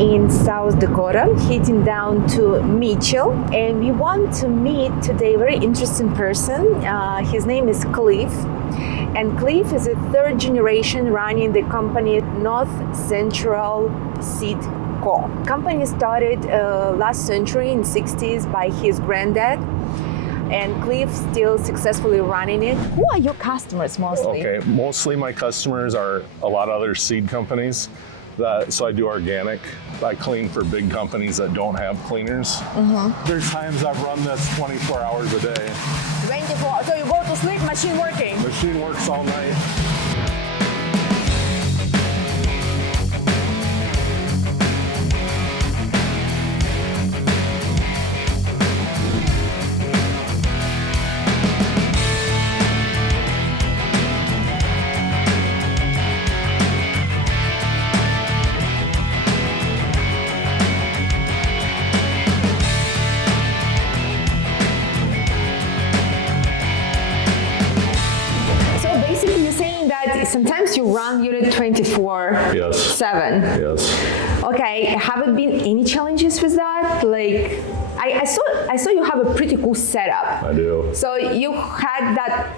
in South Dakota, heading down to Mitchell, and we want to meet today a very interesting person. His name is Kleve, and Kleve is a third generation running the company North Central Seed Co. Company started last century in 60s by his granddad, and Kleve still successfully running it. Who are your customers mostly? Okay, mostly my customers are a lot of other seed companies. So I do organic. I clean for big companies that don't have cleaners. There's times I've run this 24 hours a day. 24, so you go to sleep, machine working? Machine works all night. Sometimes you run unit 24/7. Yes. Okay, have it been any challenges with that? Like, I saw you have a pretty cool setup. I do. So you had that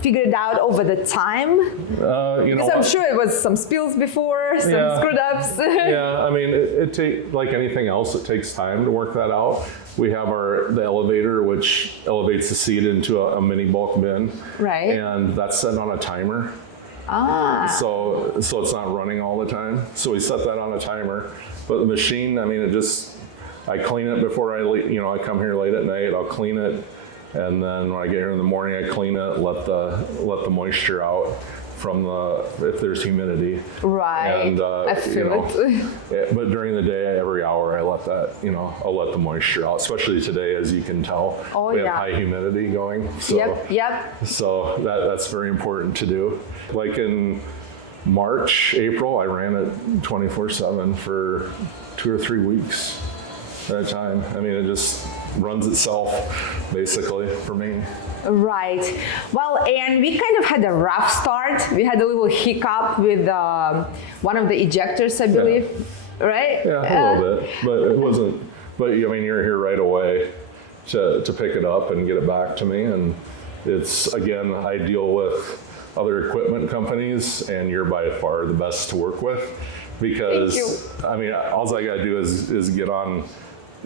figured out over the time? Because I'm sure it was some spills before, some screwed ups. Yeah, I mean, it takes, like anything else, it takes time to work that out. We have the elevator, which elevates the seed into a mini bulk bin. Right. And that's set on a timer. So it's not running all the time. So we set that on a timer. But the machine, I mean, I clean it before I leave. I come here late at night, I'll clean it. And then when I get here in the morning, I clean it, let the moisture out from if there's humidity. Right. And I feel it. But during the day, every hour, I let that, I'll let the moisture out. Especially today, as you can tell, we have high humidity going. So, Yep. So that's very important to do. Like in March, April, I ran it 24/7 for 2 or 3 weeks at a time. I mean, it just runs itself, basically, for me. Right. Well, and we kind of had a rough start. We had a little hiccup with one of the ejectors, I believe, right? Yeah, a little bit, but it wasn't. But I mean, you're here right away to pick it up and get it back to me, and it's, again, I deal with other equipment companies, and you're by far the best to work with, because I mean, all I gotta do is get on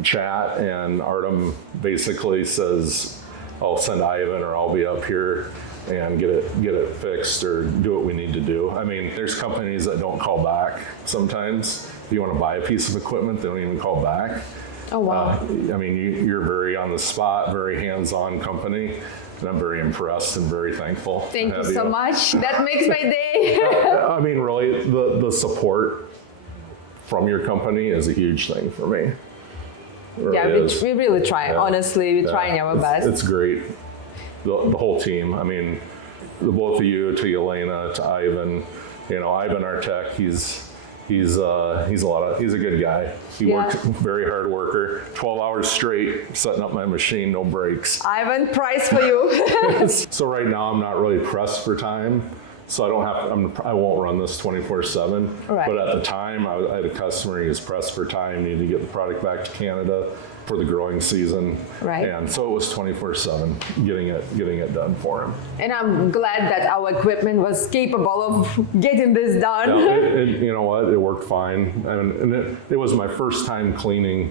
chat, and Artem basically says, I'll send Ivan, or I'll be up here and get it fixed or do what we need to do. I mean, there's companies that don't call back sometimes. If you want to buy a piece of equipment, they don't even call back. Oh, wow. I mean, you're very on the spot, very hands-on company, and I'm very impressed and very thankful. Thank you so much. That makes my day. I mean, really, the support from your company is a huge thing for me. We really try. Honestly, we're trying our best. It's great. The whole team. I mean, the both of you, to Elena, to Ivan. Ivan, our tech. He's a good guy. He worked, very hard worker. 12 hours straight setting up my machine, no breaks. Ivan, prize for you. So right now I'm not really pressed for time. So I won't run this 24/7. Right. But at the time, I had a customer, he was pressed for time, needed to get the product back to Canada for the growing season. Right. And so it was 24/7 getting it done for him. And I'm glad that our equipment was capable of getting this done. You know what? It worked fine. And it was my first time cleaning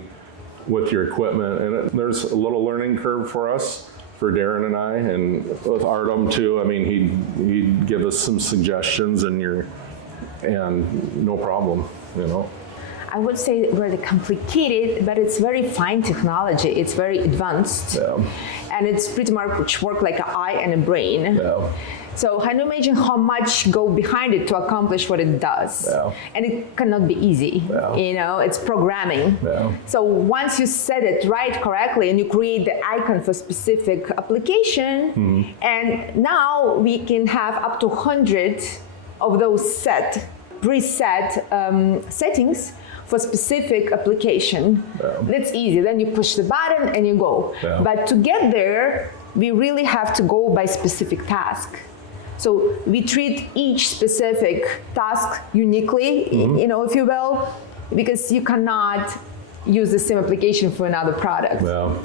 with your equipment. And there's a little learning curve for us. For Darren and I, and with Artem too. I mean, he'd give us some suggestions, and no problem, I would say really complicated, but it's very fine technology. It's very advanced, and it's pretty much work like an eye and a brain. Yeah. So can you imagine how much go behind it to accomplish what it does? Yeah. And it cannot be easy. Yeah. It's programming. Yeah. So once you set it right correctly and you create the icon for specific application, and now we can have up to 100 of those preset settings for specific application. That's easy. Then you push the button and you go. But to get there, we really have to go by specific task. So we treat each specific task uniquely, if you will. because you cannot use the same application for another product. Yeah.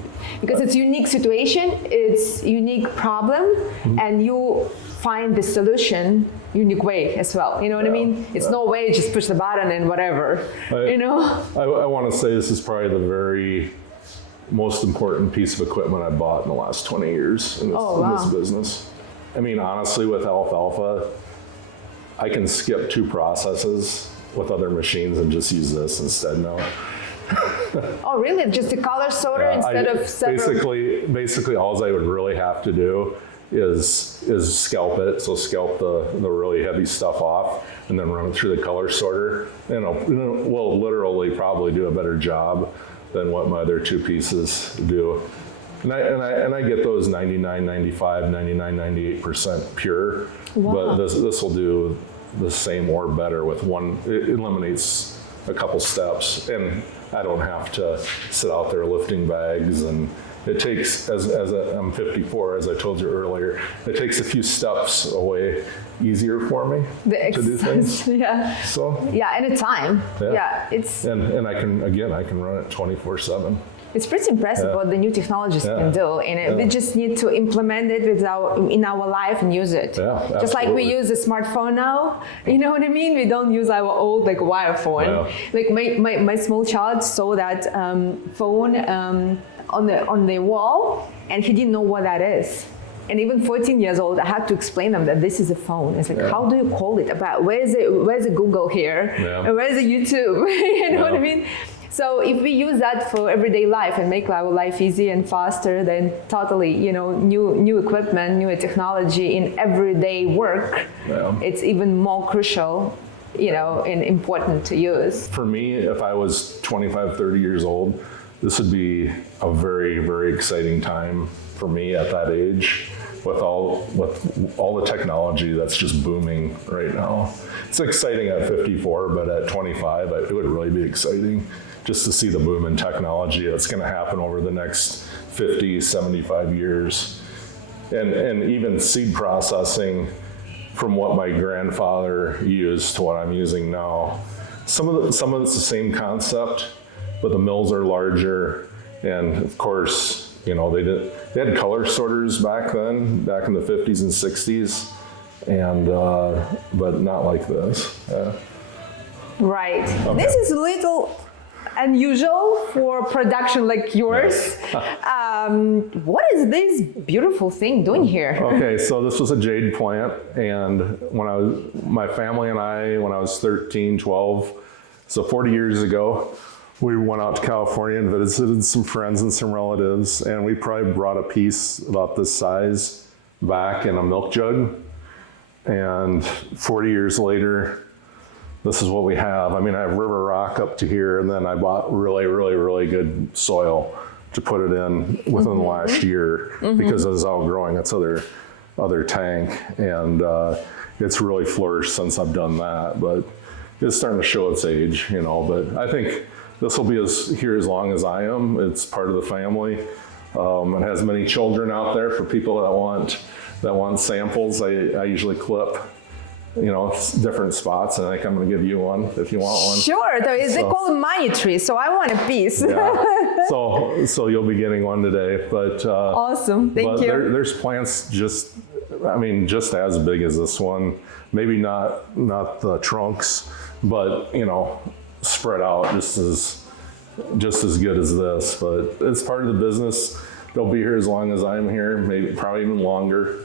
Because it's unique situation, it's unique problem, and you find the solution unique way as well. You know what I mean? It's no way just push the button and whatever. I want to say this is probably the very most important piece of equipment I bought in the last 20 years in this business. I mean, honestly, with alfalfa, I can skip 2 processes with other machines and just use this instead now. Oh, really? Just a color sorter instead of several? Basically, all I would really have to do is scalp it. So scalp the really heavy stuff off, and then run it through the color sorter. And we'll literally probably do a better job than what my other 2 pieces do. And I get those 99, 95, 99, 98% pure. Wow. But this will do the same or better with one. It eliminates a couple steps, and I don't have to sit out there lifting bags. And it takes, I'm 54, as I told you earlier, it takes a few steps away easier for me to do things. Yeah. So. Yeah, and a time. Yeah. It's. And I can run it 24/7. It's pretty impressive what the new technologies can do, and we just need to implement it in our life and use it. Yeah, just like we use a smartphone now, you know what I mean? We don't use our old wire phone. Yeah. Like my small child saw that phone on the wall, and he didn't know what that is. And even 14 years old, I had to explain them that this is a phone. It's like, how do you call it? About where's the Google here? Yeah. And where's the YouTube? You know what I mean? So if we use that for everyday life and make our life easy and faster, then totally, new equipment, new technology in everyday work, it's even more crucial, and important to use. For me, if I was 25, 30 years old, this would be a very, very exciting time for me at that age with all the technology that's just booming right now. It's exciting at 54, but at 25, it would really be exciting just to see the boom in technology that's going to happen over the next 50, 75 years. And even seed processing, from what my grandfather used to what I'm using now, some of it's the same concept, but the mills are larger, and of course, they had color sorters back in the 50s and 60s, and but not like this. Right. Okay. This is a little unusual for production like yours. Yeah. What is this beautiful thing doing here? Okay, so this was a jade plant, and my family and I, when I was 13, 12, so 40 years ago, we went out to California and visited some friends and some relatives, and we probably brought a piece about this size back in a milk jug. And 40 years later, this is what we have. I mean, I have river rock up to here, and then I bought really, really, really good soil to put it in within the last year because it was outgrowing its other tank, and it's really flourished since I've done that. But it's starting to show its age, But I think this will be here as long as I am. It's part of the family. It has many children out there for people that want samples. I usually clip, different spots, and I think I'm going to give you one if you want one. Sure. They call it money tree, so I want a piece. Yeah. So you'll be getting one today. But awesome. Thank you. There's plants just as big as this one. Maybe not the trunks, but spread out just as good as this. But it's part of the business. They'll be here as long as I'm here, probably even longer.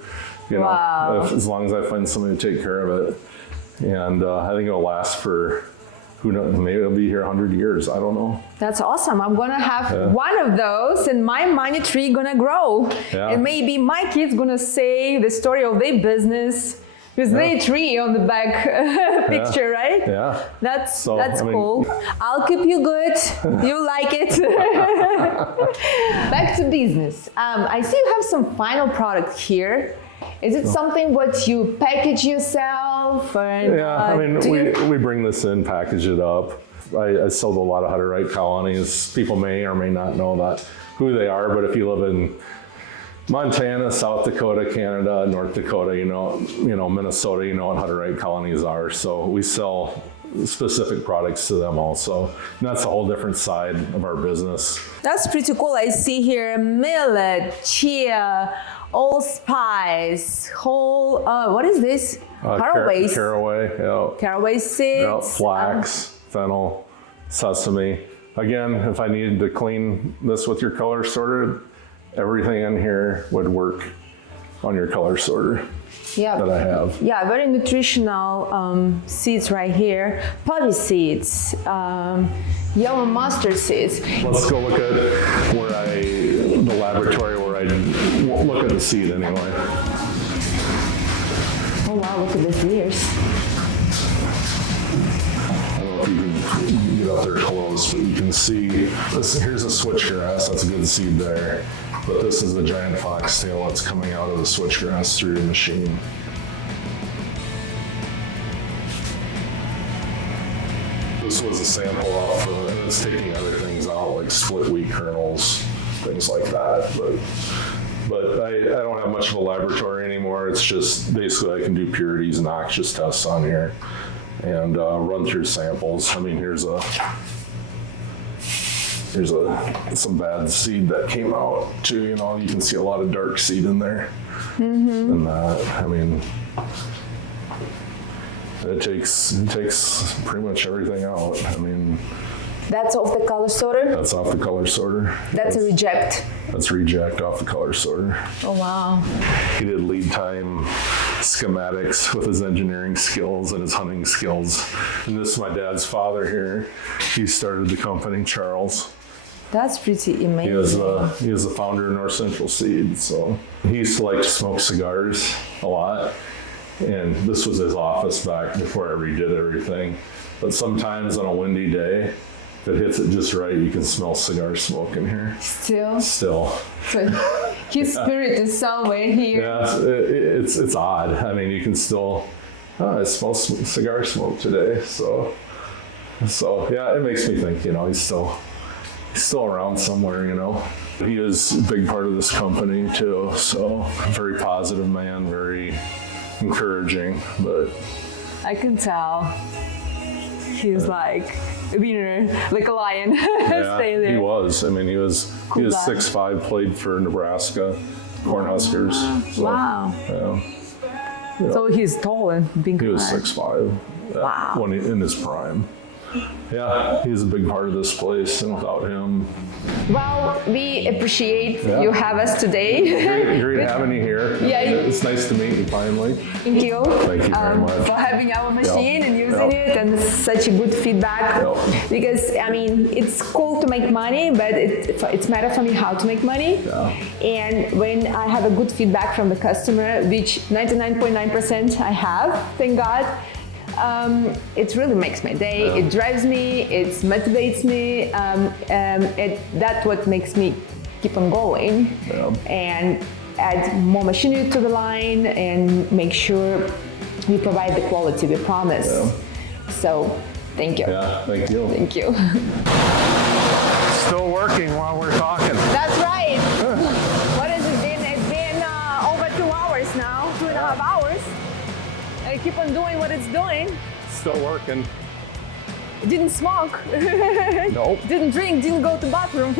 Wow. As long as I find somebody to take care of it. And I think it'll last for, who knows, maybe it'll be here 100 years. I don't know. That's awesome. I'm going to have one of those, and my money tree going to grow. Yeah. And maybe my kids going to say the story of their business with their tree on the back picture, right? Yeah. That's cool. I'll keep you good. You like it. Back to business. I see you have some final product here. Is it something what you package yourself? We bring this in, package it up. I sell to a lot of Hutterite colonies. People may or may not know who they are, but if you live in Montana, South Dakota, Canada, North Dakota, Minnesota, what Hutterite colonies are. So we sell specific products to them also. And that's a whole different side of our business. That's pretty cool. I see here millet, chia, allspice, whole, what is this? Caraway. Caraway seeds. Flax, fennel, sesame. Again, if I needed to clean this with your color sorter, everything in here would work on your color sorter that I have. Yeah, very nutritional seeds right here. Poppy seeds, yellow mustard seeds. Let's go look at the laboratory where I look at the seed anyway. Oh wow, look at these ears. I don't know if you can get up there close, but you can see this. Here's a switchgrass. That's a good seed there. But this is the giant foxtail that's coming out of the switchgrass through the machine. This was a sample off of, and it's taking other things out like split wheat kernels, things like that. But I don't have much of a laboratory anymore. It's just basically I can do purities and noxious tests on here and run through samples. I mean, here's some bad seed that came out too. You know, you can see a lot of dark seed in there. And I mean, it takes pretty much everything out. I mean, that's off the color sorter? That's off the color sorter. That's a reject? That's reject off the color sorter. Oh, wow. He did lead time schematics with his engineering skills and his hunting skills. And this is my dad's father here. He started the company, Charles. That's pretty amazing. He was the founder of North Central Seed. So he used to like to smoke cigars a lot. And this was his office back before I redid everything. But sometimes on a windy day, if it hits it just right, you can smell cigar smoke in here. Still. So his spirit is somewhere here. Yeah, it's odd. I mean, you can still, I smell cigar smoke today. So yeah, it makes me think, you know, he's still around somewhere, you know. He is a big part of this company too. So very positive man, very encouraging, but I can tell he's like a winner, like a lion. Yeah, staying there. He was. I mean, he was 6'5", played for Nebraska Cornhuskers. So, wow. Yeah. So he's tall and big. He was 6'5". Wow. When in his prime. Yeah, he's a big part of this place, and without him. Well, we appreciate you have us today. Great having you here. Yeah, it's nice to meet you finally. Thank you. Thank you very much for having our machine and using it, and such a good feedback. Because I mean, it's cool to make money, but it's matter for me how to make money. Yeah. And when I have a good feedback from the customer, which 99.9% I have, thank God. It really makes my day. It drives me. It motivates me. That's what makes me keep on going and add more machinery to the line and make sure we provide the quality we promise. So, thank you. Yeah, thank you. Thank you. Still working while we're talking. That's right. What has it been? It's been over 2 hours now, 2.5 hours. I keep on doing what it's doing. Still working. Didn't smoke. Nope. Didn't drink, didn't go to bathroom.